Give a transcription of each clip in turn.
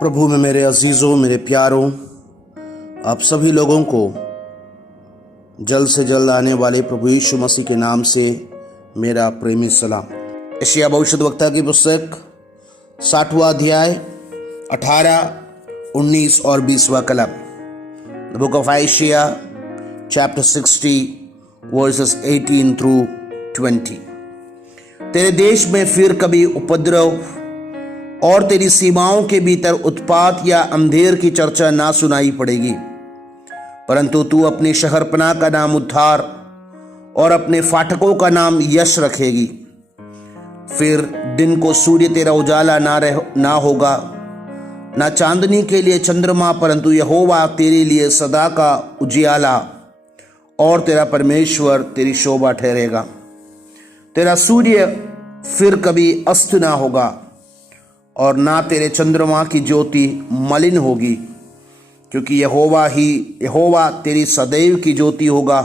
प्रभु में मेरे अजीज़ों, मेरे प्यारों, आप सभी लोगों को जल्द से जल्द आने वाले प्रभु यीशु मसीह के नाम से मेरा प्रेमी सलाम। यशायाह भविष्यद्वक्ता की पुस्तक 60वां अध्याय 18, 19 और 20वां कलम। The book of Isaiah chapter 60 verses 18 through 20। तेरे देश में फिर कभी उपद्रव और तेरी सीमाओं के भीतर उत्पात या अंधेर की चर्चा ना सुनाई पड़ेगी, परंतु तू अपनी शहरपनाह का नाम उद्धार और अपने फाटकों का नाम यश रखेगी। फिर दिन को सूर्य तेरा उजाला ना होगा, ना चांदनी के लिए चंद्रमा, परंतु यहोवा तेरे लिए सदा का उजियाला और तेरा परमेश्वर तेरी शोभा ठहरेगा। तेरा सूर्य फिर कभी अस्त ना होगा और ना तेरे चंद्रमा की ज्योति मलिन होगी, क्योंकि यहोवा तेरी सदैव की ज्योति होगा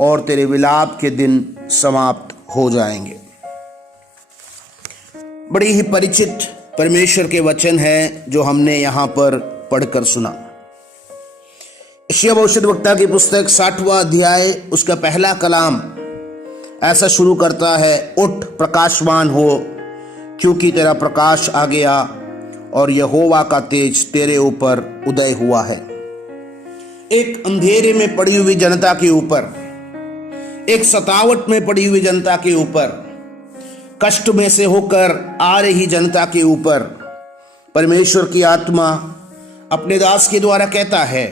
और तेरे विलाप के दिन समाप्त हो जाएंगे। बड़ी ही परिचित परमेश्वर के वचन हैं जो हमने यहाँ पर पढ़कर सुना। यशायाह भविष्यद्वक्ता की पुस्तक 60वां अध्याय उसका पहला कलाम ऐसा शुरू करता है, उठ प्रकाशवान हो, क्योंकि तेरा प्रकाश आ गया और यहोवा का तेज तेरे ऊपर उदय हुआ है। एक अंधेरे में पड़ी हुई जनता के ऊपर, एक सतावट में पड़ी हुई जनता के ऊपर, कष्ट में से होकर आ रही जनता के ऊपर परमेश्वर की आत्मा अपने दास के द्वारा कहता है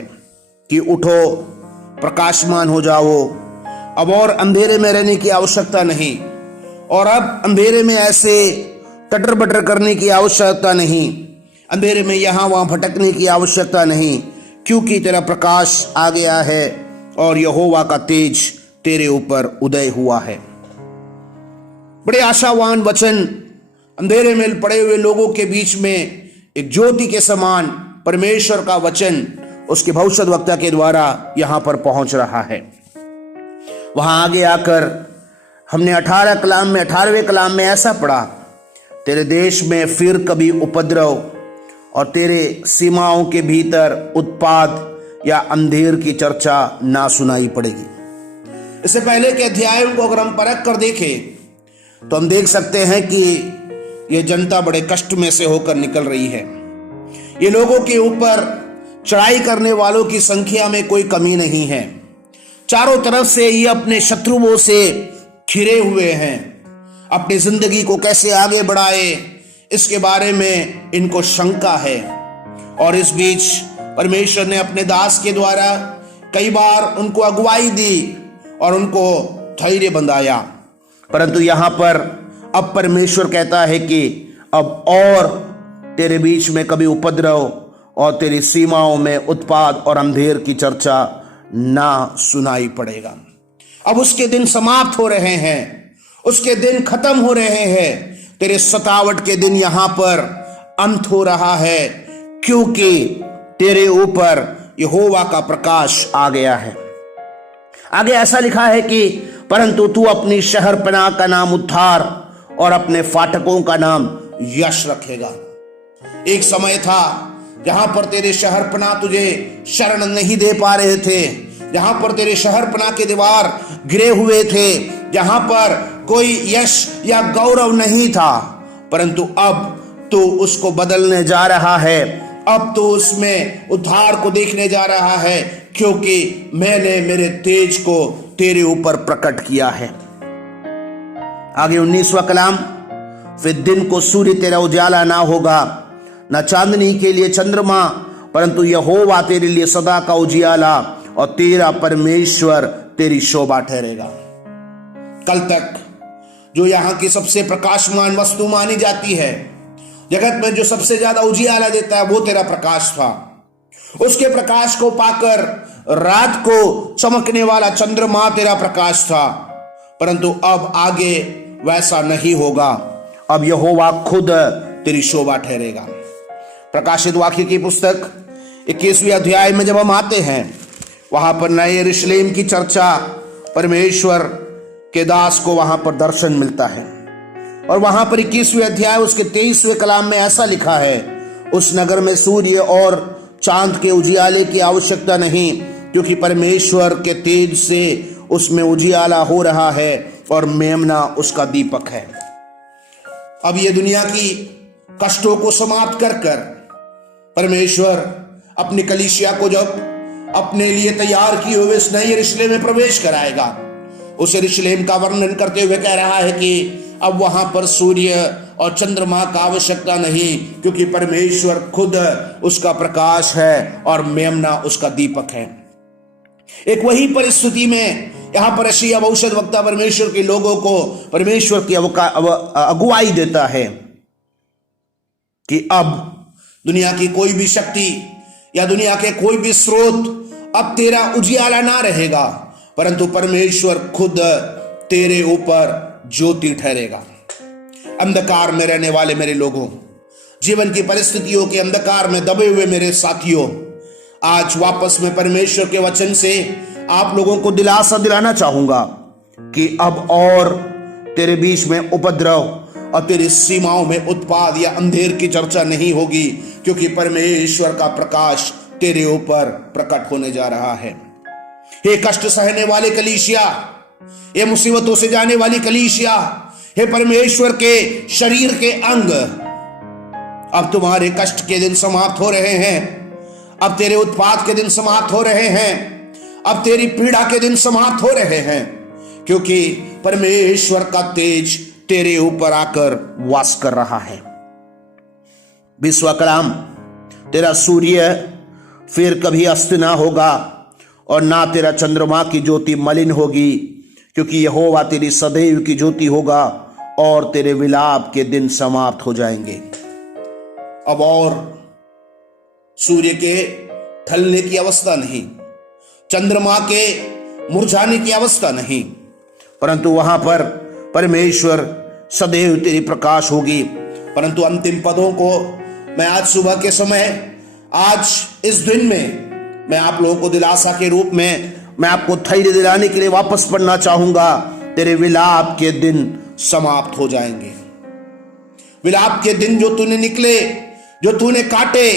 कि उठो, प्रकाशमान हो जाओ। अब और अंधेरे में रहने की आवश्यकता नहीं, और अब अंधेरे में ऐसे टटर बटर करने की आवश्यकता नहीं, अंधेरे में यहां वहां भटकने की आवश्यकता नहीं, क्योंकि तेरा प्रकाश आ गया है और यहोवा का तेज तेरे ऊपर उदय हुआ है। बड़े आशावान वचन, अंधेरे में पड़े हुए लोगों के बीच में एक ज्योति के समान परमेश्वर का वचन उसके भविष्यद्वक्ता के द्वारा यहां पर पहुंच रहा है। वहां आगे आकर हमने 18वें कलाम में ऐसा पढ़ा, तेरे देश में फिर कभी उपद्रव और तेरे सीमाओं के भीतर उत्पात या अंधेर की चर्चा ना सुनाई पड़ेगी। इससे पहले के अध्यायों को अगर हम परख कर देखें तो हम देख सकते हैं कि यह जनता बड़े कष्ट में से होकर निकल रही है। ये लोगों के ऊपर चढ़ाई करने वालों की संख्या में कोई कमी नहीं है। चारों तरफ से ये अपने शत्रुओं से घिरे हुए हैं। अपनी जिंदगी को कैसे आगे बढ़ाए इसके बारे में इनको शंका है, और इस बीच परमेश्वर ने अपने दास के द्वारा कई बार उनको अगुवाई दी और उनको धैर्य बंधाया। परंतु यहां पर अब परमेश्वर कहता है कि अब और तेरे बीच में कभी उपद्रव और तेरी सीमाओं में उत्पात और अंधेर की चर्चा ना सुनाई पड़ेगा। अब उसके दिन समाप्त हो रहे हैं, उसके दिन खत्म हो रहे हैं। तेरे सतावट के दिन यहां पर अंत हो रहा है, क्योंकि तेरे ऊपर यहोवा का प्रकाश आ गया है। आगे ऐसा लिखा है कि परंतु तू अपनी शहरपनाह का नाम उद्धार और अपने फाटकों का नाम यश रखेगा। एक समय था जहां पर तेरे शहरपनाह तुझे शरण नहीं दे पा रहे थे, जहां पर तेरे शहरपनाह के दीवार गिरे हुए थे, जहां पर कोई यश या गौरव नहीं था, परंतु अब तू उसको बदलने जा रहा है। अब तू उसमें उद्धार को देखने जा रहा है, क्योंकि मैंने मेरे तेज को तेरे ऊपर प्रकट किया है। आगे 19वां कलाम, फिर दिन को सूर्य तेरा उजाला ना होगा, ना चांदनी के लिए चंद्रमा, परंतु यहोवा तेरे लिए सदा का उजियाला और तेरा परमेश्वर तेरी शोभा ठहरेगा। कल तक जो यहाँ की सबसे प्रकाशमान वस्तु मानी जाती है, जगत में जो सबसे ज्यादा उजियाला देता है, वो तेरा प्रकाश था। उसके प्रकाश को पाकर रात को चमकने वाला चंद्रमा तेरा प्रकाश था, परंतु अब आगे वैसा नहीं होगा। अब यहोवा खुद तेरी शोभा ठहरेगा। प्रकाशित वाक्य की पुस्तक 21वें अध्याय में जब हम आते हैं, वहां पर नए यरूशलेम की चर्चा परमेश्वर के दास को वहां पर दर्शन मिलता है, और वहां पर 21वें अध्याय उसके 23वें कलाम में ऐसा लिखा है, उस नगर में सूर्य और चांद के उजियाले की आवश्यकता नहीं, क्योंकि परमेश्वर के तेज से उसमें उजियाला हो रहा है और मेमना उसका दीपक है। अब ये दुनिया की कष्टों को समाप्त कर कर परमेश्वर अपनी कलीसिया को जब अपने लिए तैयार किए हुए इस नए यरूशलेम में प्रवेश कराएगा, उस यरूशलेम का वर्णन करते हुए कह रहा है कि अब वहां पर सूर्य और चंद्रमा का आवश्यकता नहीं, क्योंकि परमेश्वर खुद उसका प्रकाश है और मेमना उसका दीपक है। एक वही परिस्थिति में यहां पर यशायाह भविष्यद्वक्ता परमेश्वर के लोगों को परमेश्वर की अगुवाई देता है कि अब दुनिया की कोई भी शक्ति या दुनिया के कोई भी स्रोत अब तेरा उजियाला ना रहेगा, परंतु परमेश्वर खुद तेरे ऊपर ज्योति ठहरेगा। अंधकार में रहने वाले मेरे लोगों, जीवन की परिस्थितियों के अंधकार में दबे हुए मेरे साथियों, आज वापस में परमेश्वर के वचन से आप लोगों को दिलासा दिलाना चाहूंगा कि अब और तेरे बीच में उपद्रव और तेरी सीमाओं में उत्पाद या अंधेर की चर्चा नहीं होगी, क्योंकि परमेश्वर का प्रकाश तेरे ऊपर प्रकट होने जा रहा है। हे कष्ट सहने वाले कलीसिया, ये मुसीबतों से जाने वाली कलीसिया, हे परमेश्वर के शरीर के अंग, अब तुम्हारे कष्ट के दिन समाप्त हो रहे हैं, अब तेरे उत्पाद के दिन समाप्त हो रहे हैं, अब तेरी पीड़ा के दिन समाप्त हो रहे हैं, क्योंकि परमेश्वर का तेज तेरे ऊपर आकर वास कर रहा है। 20वां कलाम, तेरा सूर्य फिर कभी अस्त ना होगा और ना तेरा चंद्रमा की ज्योति मलिन होगी, क्योंकि यहोवा तेरी सदैव की ज्योति होगा और तेरे विलाप के दिन समाप्त हो जाएंगे। अब और सूर्य के ढलने की अवस्था नहीं, चंद्रमा के मुरझाने की अवस्था नहीं, परंतु वहां पर परमेश्वर सदैव तेरी प्रकाश होगी। परंतु अंतिम पदों को मैं आज सुबह के समय, आज इस दिन में मैं आप लोगों को दिलासा के रूप में मैं आपको धैर्य दिलाने के लिए वापस पढ़ना चाहूंगा। तेरे विलाप के दिन समाप्त हो जाएंगे। विलाप के दिन जो तूने निकले, जो तूने काटे,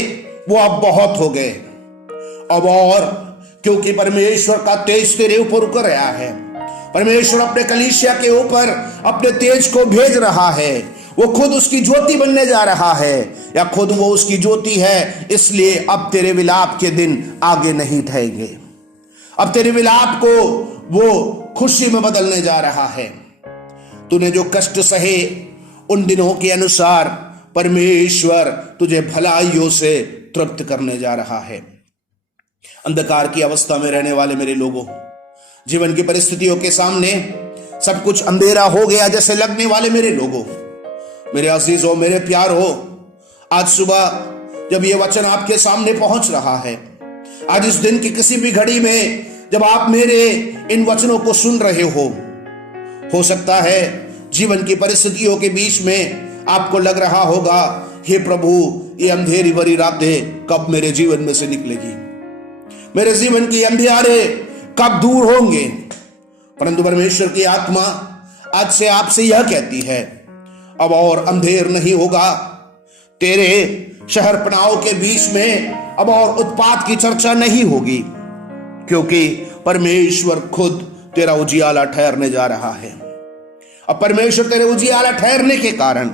वो अब बहुत हो गए। अब और क्योंकि परमेश्वर का तेज तेरे ऊपर उतर रहा है, परमेश्वर अपने कलीसिया के ऊपर अपने तेज को भेज रहा है, वो खुद उसकी ज्योति बनने जा रहा है, या खुद वो उसकी ज्योति है। इसलिए अब तेरे विलाप के दिन आगे नहीं ठहरेंगे। अब तेरे विलाप को वो खुशी में बदलने जा रहा है। तूने जो कष्ट सहे, उन दिनों के अनुसार परमेश्वर तुझे भलाइयों से तृप्त करने जा रहा है। अंधकार की अवस्था में रहने वाले मेरे लोगों, जीवन की परिस्थितियों के सामने सब कुछ अंधेरा हो गया जैसे लगने वाले मेरे लोगों, मेरे अजीजों, मेरे प्यारों, आज सुबह जब यह वचन आपके सामने पहुंच रहा है, आज इस दिन की किसी भी घड़ी में जब आप मेरे इन वचनों को सुन रहे हो सकता है जीवन की परिस्थितियों के बीच में आपको लग रहा होगा, हे प्रभु, ये अंधेरी भरी रातें कब मेरे जीवन में से निकलेगी, मेरे जीवन की अंधियारे कब दूर होंगे। परंतु परमेश्वर की आत्मा आज से आपसे यह कहती है, अब और अंधेर नहीं होगा। तेरे शहर पनाहों के बीच में अब और उत्पात की चर्चा नहीं होगी, क्योंकि परमेश्वर खुद तेरा उजियाला ठहरने जा रहा है। अब परमेश्वर तेरे उजियाला ठहरने के कारण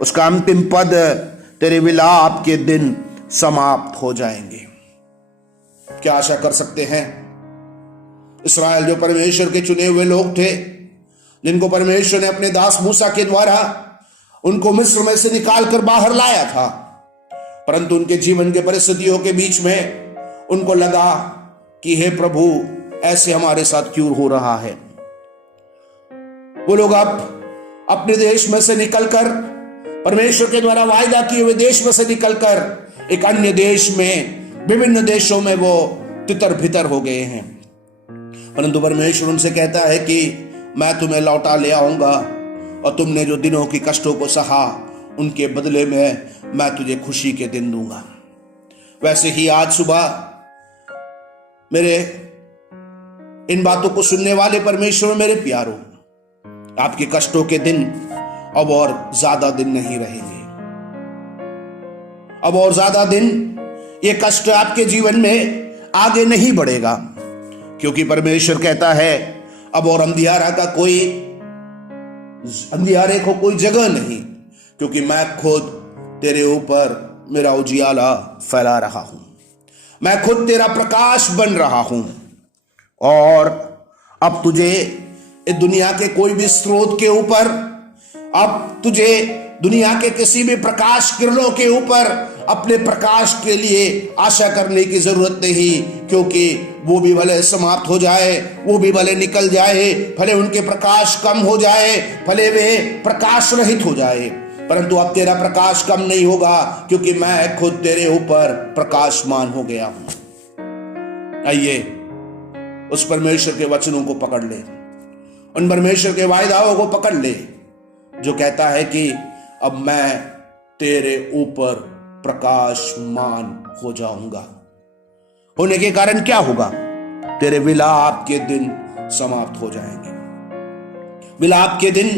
उसका अंतिम पद, तेरे विलाप के दिन समाप्त हो जाएंगे। क्या आशा कर सकते हैं? इस्राएल जो परमेश्वर के चुने हुए लोग थे, जिनको परमेश्वर ने अपने दास मूसा के द्वारा उनको मिस्र में से निकालकर बाहर लाया था, परंतु उनके जीवन के परिस्थितियों के बीच में उनको लगा कि हे प्रभु, ऐसे हमारे साथ क्यों हो रहा है। वो लोग अब अपने देश में से निकलकर, परमेश्वर के द्वारा वायदा किए हुए देश में से निकलकर एक अन्य देश में, विभिन्न देशों में वो तितर बितर हो गए हैं। परंतु परमेश्वर उनसे कहता है कि मैं तुम्हें लौटा ले आऊंगा और तुमने जो दिनों की कष्टों को सहा, उनके बदले में मैं तुझे खुशी के दिन दूंगा। वैसे ही आज सुबह मेरे इन बातों को सुनने वाले परमेश्वर, मेरे प्यारों, आपके कष्टों के दिन अब और ज्यादा दिन नहीं रहेंगे। अब और ज्यादा दिन ये कष्ट आपके जीवन में आगे नहीं बढ़ेगा, क्योंकि परमेश्वर कहता है अब और अंधियारे को कोई जगह नहीं, क्योंकि मैं खुद तेरे ऊपर मेरा उजियाला फैला रहा हूं, मैं खुद तेरा प्रकाश बन रहा हूं। और अब तुझे इस दुनिया के कोई भी स्रोत के ऊपर, अब तुझे दुनिया के किसी भी प्रकाश किरणों के ऊपर अपने प्रकाश के लिए आशा करने की जरूरत नहीं, क्योंकि वो भी भले समाप्त हो जाए, वो भी भले निकल जाए, भले उनके प्रकाश कम हो जाए, भले वे प्रकाश रहित हो जाए, परंतु अब तेरा प्रकाश कम नहीं होगा, क्योंकि मैं खुद तेरे ऊपर प्रकाशमान हो गया हूं। आइए उस परमेश्वर के वचनों को पकड़ ले, उन परमेश्वर के वायदाओं को पकड़ ले, जो कहता है कि अब मैं तेरे ऊपर प्रकाशमान हो जाऊंगा। होने के कारण क्या होगा? तेरे विलाप के दिन समाप्त हो जाएंगे, विलाप के दिन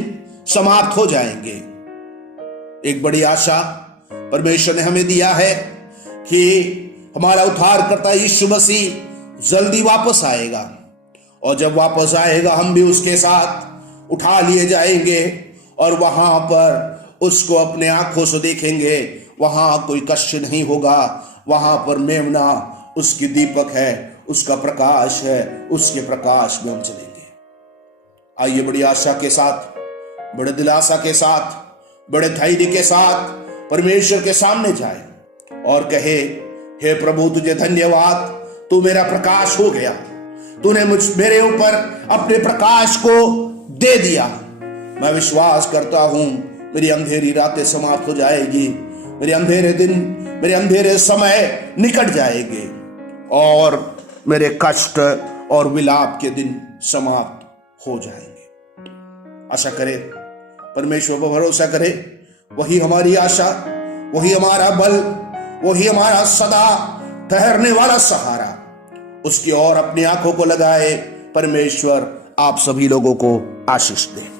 समाप्त हो जाएंगे। एक बड़ी आशा परमेश्वर ने हमें दिया है कि हमारा उद्धारकर्ता यीशु मसीह जल्दी वापस आएगा, और जब वापस आएगा हम भी उसके साथ उठा लिए जाएंगे, और वहां पर उसको अपने आंखों से देखेंगे। वहां कोई कष्ट नहीं होगा, वहां पर मेमना उसकी दीपक है, उसका प्रकाश है, उसके प्रकाश में हम चलेंगे। आइए बड़ी आशा के साथ, बड़े दिलासा के साथ, बड़े धैर्य के साथ परमेश्वर के सामने जाए और कहे, हे प्रभु तुझे धन्यवाद, तू मेरा प्रकाश हो गया, तूने मेरे ऊपर अपने प्रकाश को दे दिया। मैं विश्वास करता हूं मेरी अंधेरी रातें समाप्त हो जाएगी, मेरे अंधेरे दिन, मेरे अंधेरे समय निकट जाएंगे, और मेरे कष्ट और विलाप के दिन समाप्त हो जाएंगे। आशा करें, परमेश्वर पर भरोसा करें, वही हमारी आशा, वही हमारा बल, वही हमारा सदा ठहरने वाला सहारा। उसकी ओर अपनी आंखों को लगाए। परमेश्वर आप सभी लोगों को आशीष दे।